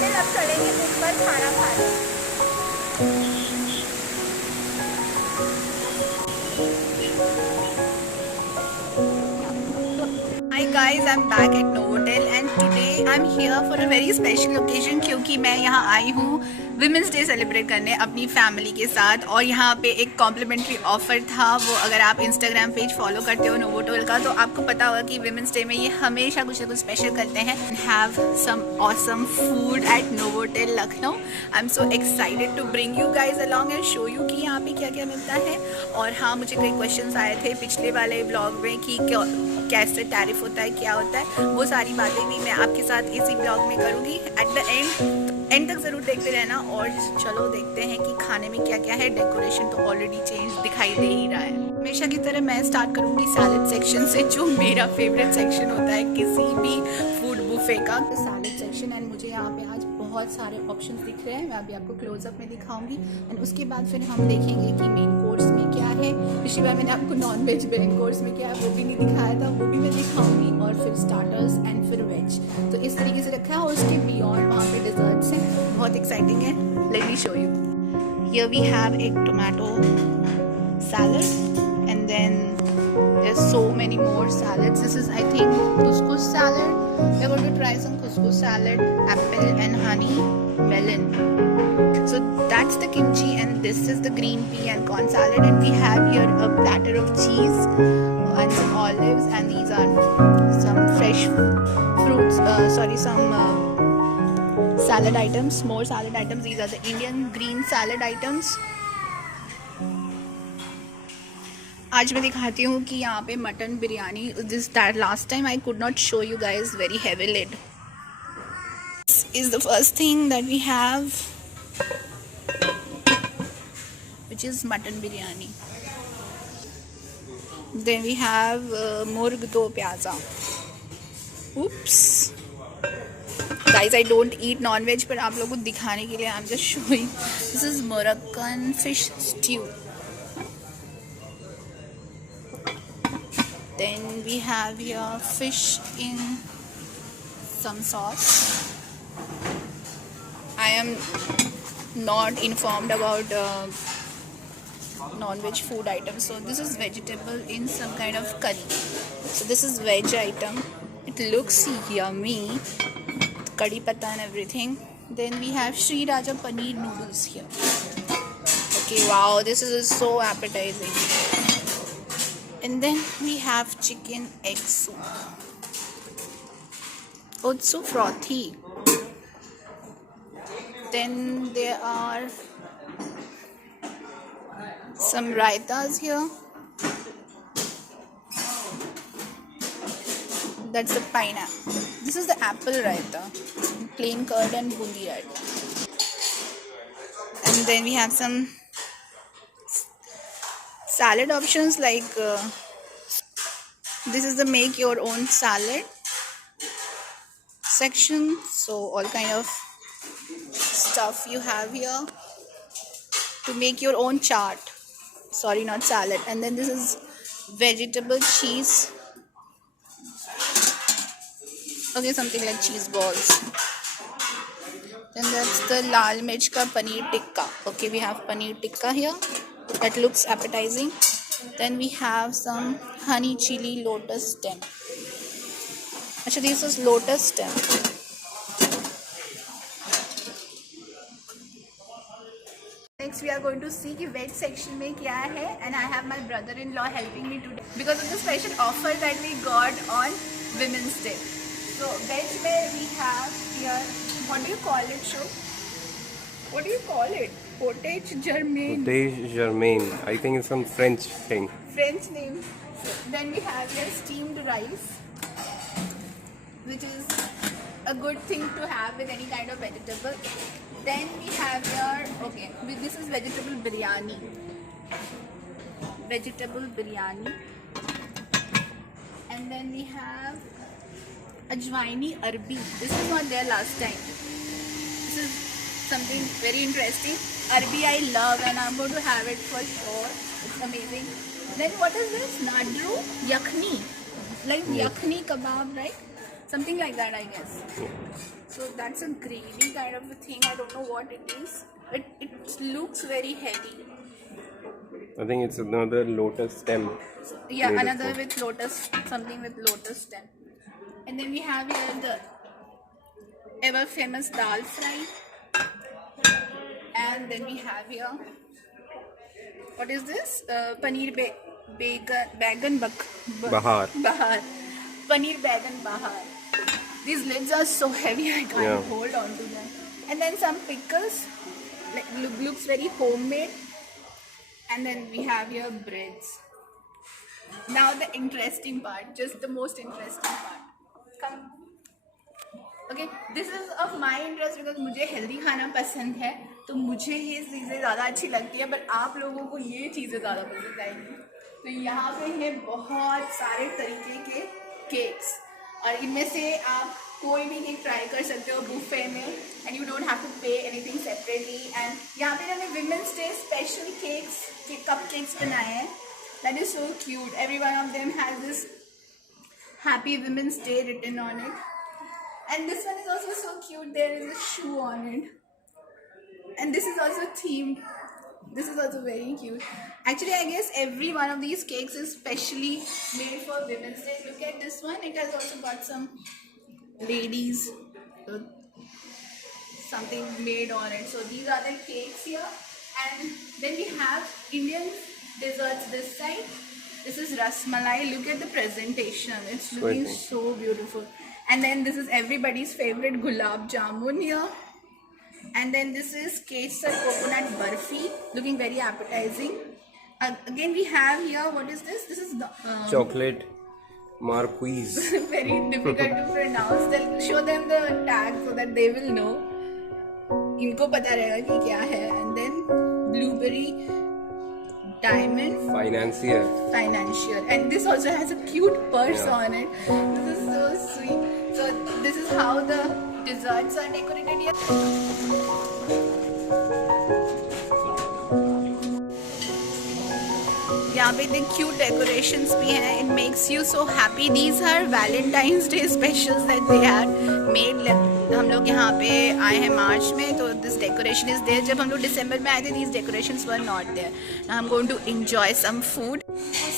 Novotel अब चलेंगे ऊपर खाना खाने। Hi guys, I'm back at Novotel and today I'm here for a very special occasion क्योंकि मैं यहाँ आई हूँ विमेंस डे सेलिब्रेट करने अपनी फैमिली के साथ। और यहाँ पे एक कॉम्प्लीमेंट्री ऑफर था, वो अगर आप इंस्टाग्राम पेज फॉलो करते हो नोवोटेल का तो आपको पता होगा कि विमेंस डे में ये हमेशा कुछ ना कुछ स्पेशल करते हैं। Have some awesome food at Novotel Lucknow. I am so excited to bring you guys along and show you कि यहाँ पे क्या क्या मिलता है। और हाँ, मुझे कई क्वेश्चन आए थे पिछले वाले ब्लॉग में कि कैसे टैरिफ होता है, क्या होता है, वो सारी बातें भी मैं आपके साथ इसी ब्लॉग में करूँगी। एट द एंड तक ज़रूर देखते रहना। और चलो देखते हैं कि खाने में क्या क्या है। डेकोरेशन तो ऑलरेडी चेंज दिखाई दे ही रहा है। हमेशा की तरह मैं स्टार्ट करूँगी सैलड सेक्शन से, जो मेरा फेवरेट सेक्शन होता है किसी भी फूड बुफे का, सैलड सेक्शन। एंड मुझे यहाँ पे आज बहुत सारे ऑप्शंस दिख रहे हैं, मैं अभी आपको क्लोजअप में दिखाऊंगी। एंड उसके बाद फिर हम देखेंगे कि मेन कोर्स में क्या है। पिछली बार मैंने आपको नॉन वेज मेन कोर्स में क्या है वो भी नहीं दिखाया था, वो भी मैं दिखाऊंगी। और फिर स्टार्टर्स एंड फिर वेज, तो इस तरीके से रखा है। और उसके बियॉन्ड वहाँ पे डिजर्ट्स हैं, बहुत एक्साइटिंग है। Let me show you. Here we have एक tomato salad and then there's so many more salads. This is, I think, couscous salad. We're going to try some couscous salad, apple and honey, melon. So that's the kimchi and this is the green pea and corn salad. And we have here a platter of cheese and some olives, and these are some fresh fruits, some salad items, more salad items. These are the Indian green salad items. आज मैं दिखाती हूँ कि यहाँ पे mutton biryani, this that last time I could not show you guys, very heavy lid. This is the first thing that we have, which is mutton biryani. Then we have murg do pyaza. Oops. Guys, I don't eat non-veg, पर आप लोगों को दिखाने के लिए I'm just showing. This is Moroccan fish stew. Then we have here fish in some sauce. I am not informed about non-veg food items, so this is vegetable in some kind of curry. So this is veg item. It looks yummy, curry patta and everything. Then we have Sri Raja paneer noodles here. Okay, wow, this is so appetizing. And then we have chicken egg soup. Oh, it's so frothy. Then there are some raitas here. That's the pineapple. This is the apple raita, plain curd and bundi raita. And then we have some salad options like this is the make your own salad section. So all kind of stuff you have here to make your own chaat, sorry, not salad. And then this is vegetable cheese, okay, something like cheese balls. Then that's the lal mirch ka paneer tikka. Okay, we have paneer tikka here, that looks appetizing. Then we have some honey chili lotus stem. Actually, this is lotus stem. Next we are going to see कि veg section में क्या है. And I have my brother-in-law helping me today because of the special offer that we got on Women's Day. So veg में we have here, what do you call it, Shub? What do you call it? Potage germain. Potage germain. I think it's some French thing. French name. Then we have here steamed rice, which is a good thing to have with any kind of vegetable. Then we have here, okay, this is vegetable biryani. Vegetable biryani. And then we have ajwaini arbi. This was not there last time. This is something very interesting. Arbi I love and I'm going to have it for sure. It's amazing. Then what is this? Nadru yakhni. Like yakhni kebab, right? something like that, I guess. So that's a gravy kind of a thing. I don't know what it is. It looks very heavy. I think it's another lotus stem. Yeah, Made another of- with lotus, something with lotus stem. And then we have here the ever famous dal fry. And then we have here, what is this? Paneer baigan Bahar. Bahar. Paneer baigan bahar. These lids are so heavy, I can't Yeah. hold on to them. And then some pickles, like looks very homemade. And then we have here breads. Now the interesting part, just the most interesting part. Come. Okay, this is of my interest because मुझे healthy खाना पसंद है, तो मुझे ये चीज़ें ज़्यादा अच्छी लगती है, but आप लोगों को ये चीज़ें ज़्यादा पसंद आएंगी. तो यहाँ पे है बहुत सारे तरीके के केक्स और इनमें से आप कोई भी केक ट्राई कर सकते हो बुफे में and you don't have to pay anything separately. And यहाँ पे मैंने विमेंस डे स्पेशल केक्स के कप केक्स बनाए हैं. That is so cute. Every one of them has this happy women's day written on it. And this one is also so cute. There is a shoe on it. And this is also themed. This is also very cute. Actually, I guess every one of these cakes is specially made for Women's Day. Look at this one. It has also got some ladies, something made on it. So these are the cakes here. And then we have Indian desserts this side. This is rasmalai. Look at the presentation. It's looking nice. so beautiful. And then this is everybody's favorite gulab jamun here. And then this is Kesar coconut barfi, looking very appetizing. Again we have here, what is this? This is the Chocolate marquise. very difficult to pronounce. They'll show them the tag so that they will know. इनको पता रहेगा कि क्या है. And then blueberry diamond Financier. financial, and this also has a cute purse Yeah. on it. This is so sweet. So this is how the desserts are decorated here. यहाँ पे the cute decorations भी हैं. It makes you so happy. These are Valentine's Day specials that they had made. हम लोग यहाँ पे आए हैं मार्च में, तो this decoration is there. जब हम लोग दिसंबर में आए थे, these decorations were not there. Now I'm going to enjoy some food.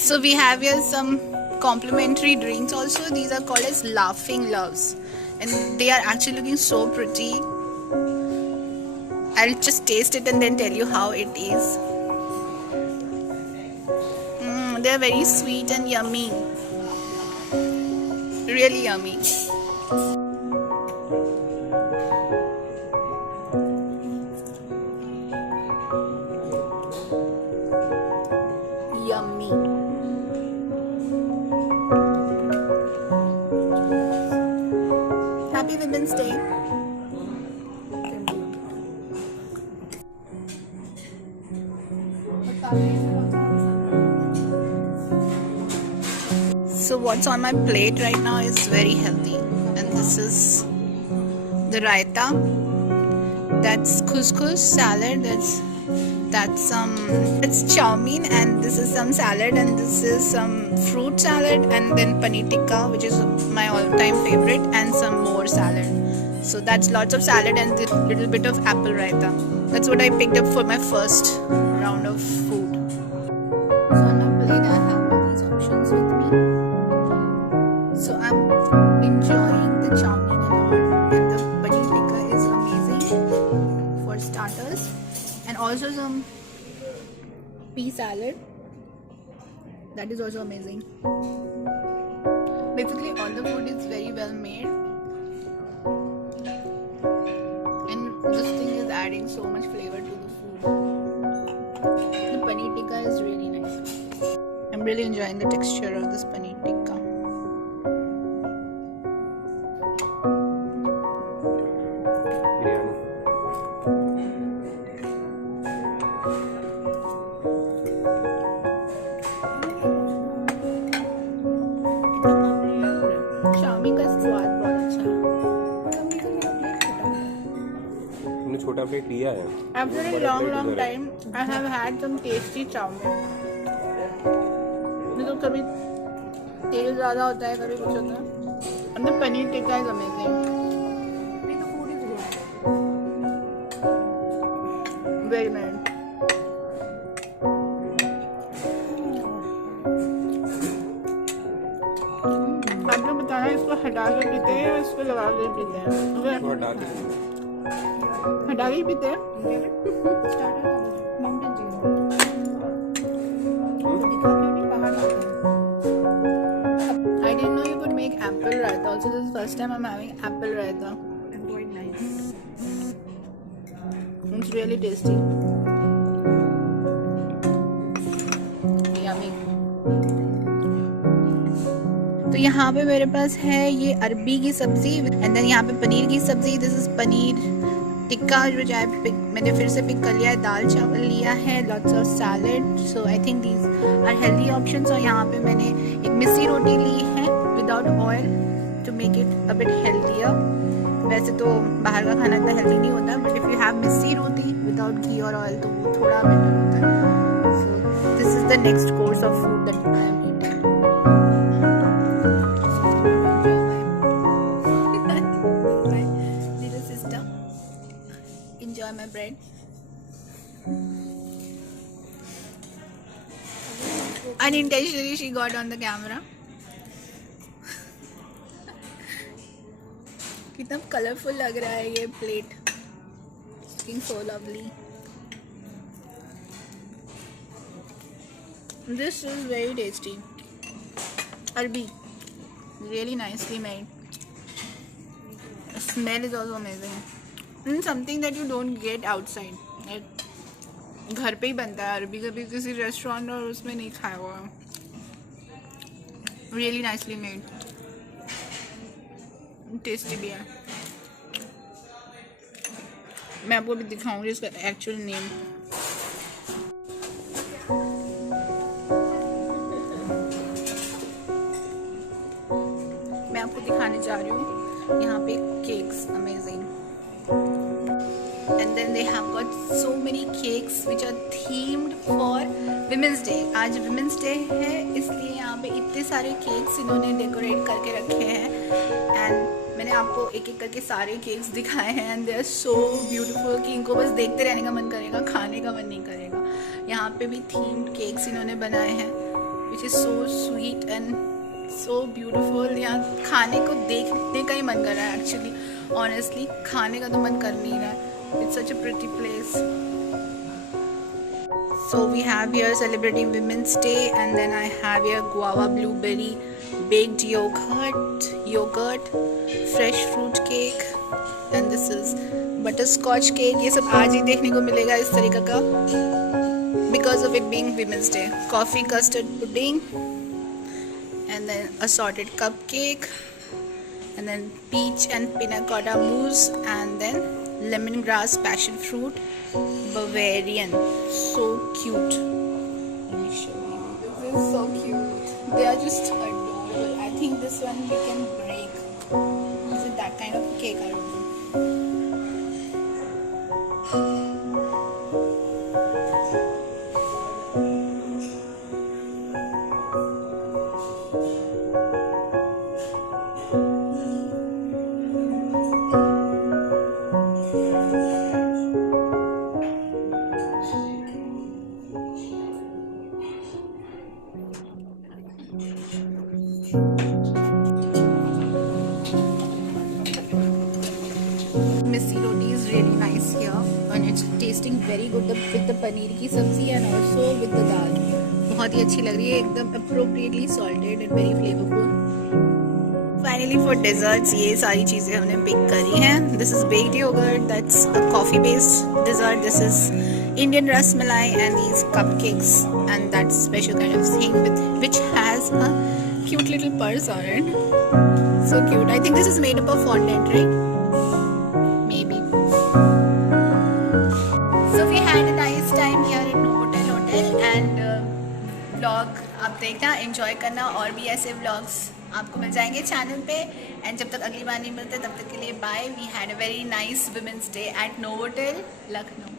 So we have here some complimentary drinks also. These are called as Laughing Loves, and they are actually looking so pretty. I'll just taste it and then tell you how it is. They're very sweet and yummy. Really yummy. Yummy. Happy Women's Day. So what's on my plate right now is very healthy, and this is the raita, that's couscous salad, that's chow mein, and this is some salad, and this is some fruit salad, and then paneer tikka, which is my all-time favorite, and some more salad. So that's lots of salad and a little bit of apple raita. That's what I picked up for my first round of food. So on my plate I have all these options with me. So I'm enjoying the chow mein a lot, and the paneer tikka is amazing for starters, and also some pea salad, that is also amazing. Basically all the food is very well made, and this thing is adding so much flavor to the food. The paneer tikka is really nice. I'm really enjoying the texture of this paneer tikka. Biryani. Shami का स्वाद बहुत अच्छा है. तुमने छोटा plate लिया है. After a long time, I have had some tasty chow mein. नहीं तो कभी तेल ज़्यादा होता है, कभी कुछ होता है. And the paneer tikka is amazing. Very nice. आप लोग बताना इसको हटा के पीते हैं या इसको लगा के पीते हैं? वो हटा के हटा के ही पीते हैं? I didn't know you could make apple raita. Also, this is the first time I'm having apple raita. Quite nice. It's really tasty. Yummy. तो यहाँ पे मेरे पास है ये अरबी की सब्जी एंड देन यहाँ पे पनीर की सब्जी. दिस इज पनीर टिक्का जो मैंने फिर से पिक कर लिया है. दाल चावल लिया है, lots of salad. So I think these are healthy options. और यहाँ पे मैंने एक मिस्सी रोटी ली है without oil to make it a bit healthier. वैसे तो बाहर का खाना इतना हेल्दी नहीं होता, but if you have missi roti without ghee और ऑयल तो वो थोड़ा बेटर होता है. So this is the next course of food that I am eating. Little sister, enjoy my bread. Unintentionally she got on the camera. कितना colourful लग रहा है ये plate. Looking so lovely. This is very tasty. Arbi, really nicely made. The smell is also amazing. And something that you don't get outside. घर पे ही बनता है अरबी, कभी किसी रेस्टोरेंट और उसमें नहीं खाया हुआ. Really nicely made. टेस्टी भी है. मैं आपको भी दिखाऊंगी इसका एक्चुअल नेम. मैं आपको दिखाने जा रही हूँ यहाँ पे cakes. Amazing. And then they have got so many cakes which are themed for Women's Day. आज Women's Day है, इसलिए यहाँ पे इतने सारे केक्स इन्होंने डेकोरेट करके रखे हैं. एंड मैंने आपको एक एक करके सारे केक्स दिखाए हैं. And they are so beautiful कि इनको बस देखते रहने का मन करेगा, खाने का मन नहीं करेगा. यहाँ पे भी थीम्ड केक्स इन्होंने बनाए हैं which is so sweet and so beautiful. यहाँ खाने को देखने का ही मन कर रहा है. एक्चुअली ऑनेस्टली खाने का तो मन कर नहीं रहा है. It's such a pretty place. So we have here celebrating Women's Day, and then I have here guava blueberry baked yogurt, fresh fruit cake, and this is butterscotch cake. ये सब आज ही देखने को मिलेगा इस तरीके का because of it being Women's Day. Coffee custard pudding, and then assorted cupcake, and then peach and pina colada mousse, and then lemongrass passion fruit Bavarian. So cute. Let me show you. This is so cute. They are just adorable. I think this one we can break. Is it that kind of cake? I don't know. Missi roti is really nice here and it's tasting very good with the paneer की सब्जी and also with the dal. बहुत ही अच्छी लग रही है, एकदम appropriately salted and very flavorful. Finally for desserts ये सारी चीज़ें हमने पिक करी हैं. This is baked yogurt, that's a coffee based dessert. This is Indian ras malai and these cupcakes and that special kind of thing which has a cute little purse on it. So cute. I think this is made up of fondant, right? Maybe. So we had a nice time here at Novotel Hotel and vlog आप देखना, enjoy करना. और भी ऐसे vlogs आपको मिल जाएंगे channel पे. And जब तक अगली बार नहीं मिलते तब तक के लिए bye. We had a very nice women's day at Novotel Lucknow.